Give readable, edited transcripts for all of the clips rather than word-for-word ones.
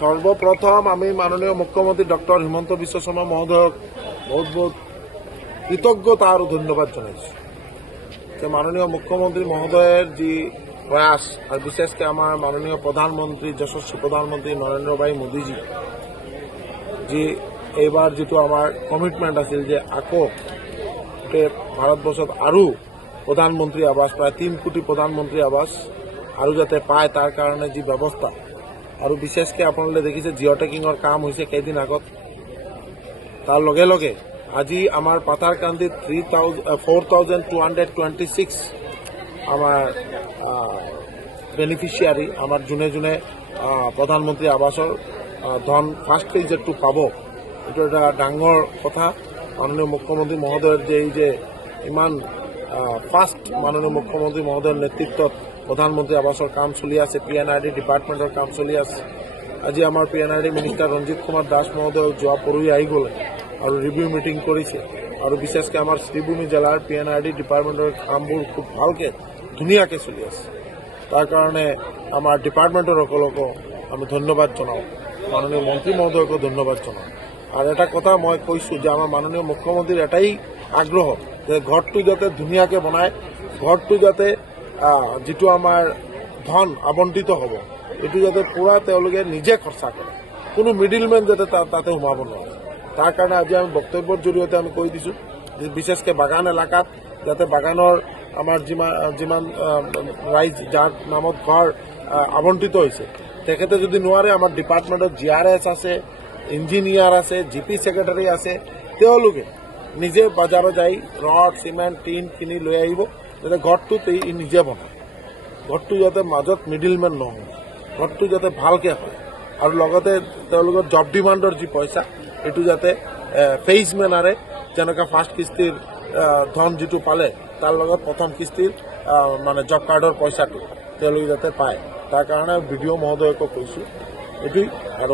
সর্বপ্রথম আমি মাননীয় মুখ্যমন্ত্রী ডক্টর হিমন্ত বিশ্ব শর্মা মহোদয়ক বহুত বহুত কৃতজ্ঞতা আর ধন্যবাদ জানাইছি যে মাননীয় মুখ্যমন্ত্রী মহোদয়ের যে প্রয়াস আর বিশেষকে আমার মাননীয় প্রধানমন্ত্রী যশস্বী প্রধানমন্ত্রী নরেন্দ্র ভাই মোদীজি যে এইবার যেটো আমার কমিটমেন্ট আছিল যে আকৌ ভারতবর্ষত আৰু প্ৰধানমন্ত্ৰী আবাস প্ৰায় 3 কোটি প্ৰধানমন্ত্ৰী আবাস আৰু যাতে পায় তাৰ কাৰণে যে ব্যবস্থা আৰু বিশেষকে আপোনালোকে দেখিছে জিঅ' টেকিঙৰ কাম হৈছে কেইদিন আগত তাৰ লগে লগে আজি আমাৰ পাথাৰকান্দিত 4,226 আমাৰ বেনিফিচিয়াৰী আমাৰ যোনে যোনে প্ৰধানমন্ত্ৰী আৱাসৰ ধন ফাৰ্ষ্ট ফেজটো পাব এইটো এটা ডাঙৰ কথা মাননীয় মুখ্যমন্ত্ৰী মহোদয়ৰ যে এই যে ইমান ফাৰ্ষ্ট মাননীয় মুখ্যমন্ত্ৰী মহোদয়ৰ নেতৃত্বত প্রধানমন্ত্রী আবাসের কাম চলি আছে PNRD ডিপার্টমেন্টের কাম চলি আছে আজি আমার PNRD মিনিষ্টার রঞ্জিত কুমার দাস মহোদয় যোৱা পৰহি আহি গলে আৰ ৰিভিউ মিটিং কৰেছে আৰ বিশেষকে আমাৰ শ্ৰীভূমি জেলাৰ PNRD ডিপাৰ্টমেন্টেৰ কামবোৰ খুব ভালকে ধুনিয়াকে চলি আছে তার কারণে আমার ডিপার্টমেন্টের সকলকো আমি ধন্যবাদ জানাও মাননীয় মন্ত্রী মহোদয়কে ধন্যবাদ জানাও আর এটা কথা মই কৈছো যে আমার মাননীয় মুখ্যমন্ত্রীর এটাই আগ্রহ যে ঘরটো যাতে ধুনিয়াকে বনায় ঘরটো যাতে যেটো আমার ধন আবণ্টিত হব এটো যাতে পুরা তেওঁলোকে নিজে খরচা করে কোনো মিডিলম্যান যাতে তাতে সোমাব নোৱাৰে তার কারণে আজি আমি বক্তব্যের জড়িয়ে আমি কৈ দিছো যে বিশেষকে বাগান এলাকাত যাতে বাগানের আমার যিমান রাইজ যার নামত ঘর আবণ্টিত হয়েছে তেখেতে যদি নোৱাৰে আমার ডিপার্টমেন্টত GRS আছে ইঞ্জিনিয়ার আছে GP সেক্রেটারি আছে তেওঁলোকে নিজে বাজারে যাই রড সিমেন্ট টিন কিনি লৈ আহিব যাতে ঘরটো নিজে বনায় ঘরটো যাতে মাজত মিডিলম্যান নহয় ঘরটো যাতে ভালকে হয় আর লগতে তেওঁলোকৰ জব ডিমান্ডৰ যে পইচা এটো যাতে ফেজ মেনারে যেনেকা ফার্স্ট কিস্তির ধন যেটো পালে তার লগত প্রথম কিস্তির মানে জব কার্ডর পয়সাটো তেওঁলোকে যাতে পায় তার কারণে বিডিও মহোদয়কে কৈছো এটুই আর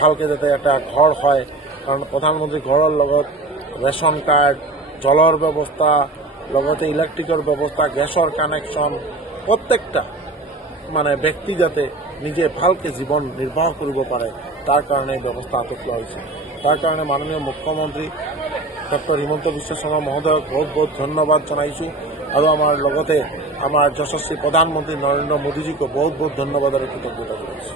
ভালকে যাতে একটা ঘর হয় কারণ প্রধানমন্ত্রী ঘরের লগত রেশন কার্ড জলর ব্যবস্থা লগতে ইলেকট্রিকের ব্যবস্থা গ্যাসর কানেকশন প্রত্যেকটা মানে ব্যক্তি যাতে নিজে ভালকে জীবন নির্বাহ করব পারে তার কারণে এই ব্যবস্থা হাতত লোৱা হৈছে তাৰ কাৰণে মাননীয় মুখ্যমন্ত্ৰী ডক্টৰ হিমন্ত বিশ্ব শৰ্মা মহোদয়ক বহুত বহুত ধন্যবাদ জানাইছো আৰু আমাৰ লগতে আমাৰ যশস্বী প্ৰধানমন্ত্ৰী নৰেন্দ্ৰ মোদীজিকে বহুত বহুত ধন্যবাদ আৰ কৃতজ্ঞতা জানাইছো।